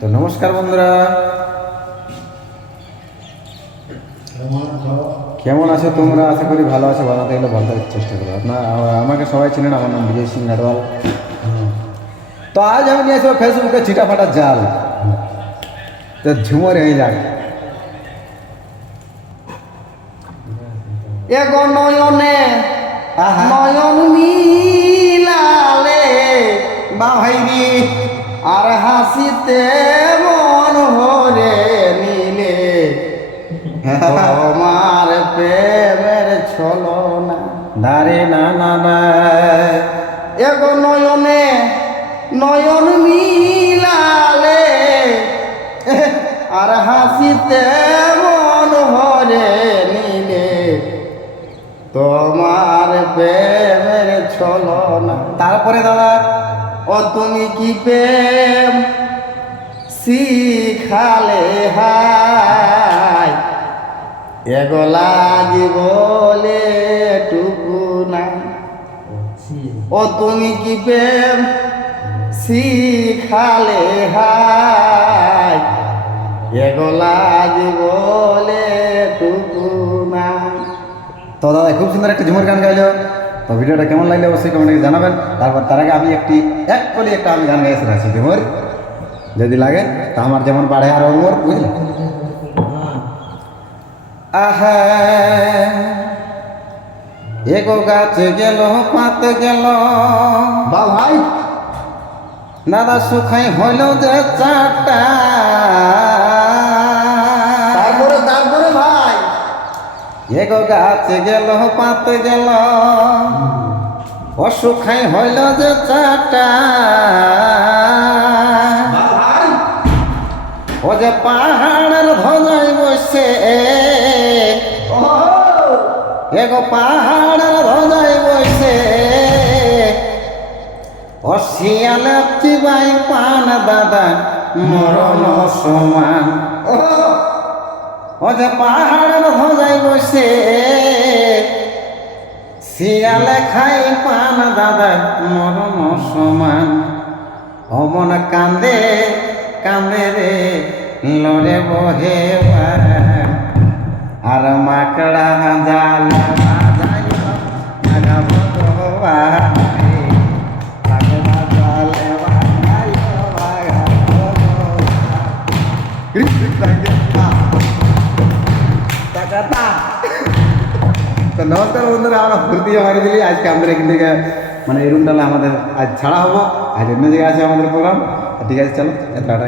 তো নমস্কার বন্ধুরা। কেমন আছো তোমরা? আশা করি ভালো আছো ভালো থাকলে ভালো থাকার চেষ্টা করো। আপনার আমাকে সবাই চিনেন আমার নাম বিজয় সিং গাডওয়াল তো আজ আমি নিয়ে আসব ফেসবুকে চিটা ফাটা জাল। তো ঝুমর হয়ে যাক। এগো নয়নে। নয়ন মিলালে বা ভাইরি আর হাসিতে মন ভরে নিলে। তোমার প্রেমের ছলনা। দারে না না না। এগো নয়নে নয়ন মিলালে। আর হাসিতে মন ভরে নিলে। তোমার প্রেমের ছলনা। তারপরে দাদা? ও তুমি কি প্রেম? শিখালে হাই এগোলা বলে টুকু না। ও তুমি কি প্রেম? শিখালে হাই এগোলা বলে টুকু না। তো দাদা, খুব সুন্দর একটা ঝুমুর গান গাইলো। তো ভিডিওটা কেমন লাগল অবশ্যই কমেন্টে জানাবেন। তারপর তার আগে আমি একটি এক কলি একটা আমি গান গাইতে আছি ঝুমুর যদি লাগে তা আমার যেমন বাড়ে আর ওমর বুঝলে? আহা এগো গাছে গেল পাত গেল। বা ভাই। দাদা সুখাই হইল যে চারটা এগো গাছে গেল, পাত গেল। অসুখাই হইল যে চাটা। ও যে পাহাড়ের ভজাই বসে। ও এগো পাহাড়ের ভজাই বসে। অশিয়ালে চিবাই পান দাদা, মরণ সমান ও ও যে পাহাড়ের ভজাই বসে। শিয়ালে খাই পান দাদা মরম সমান। অমন কান্দে কান্দে রে, লড়ে বহে আর মাকড়া জাল তো নমস্কার বন্ধুরা, আমরা ফুর্তি মারি দিলি। আজকে আমাদের এখান থেকে মানে এই রুমটা আমাদের আজ ছাড়া হব। আজ অন্য জায়গায় আছে আমাদের প্রোগ্রাম ঠিক আছে, চলো টাটা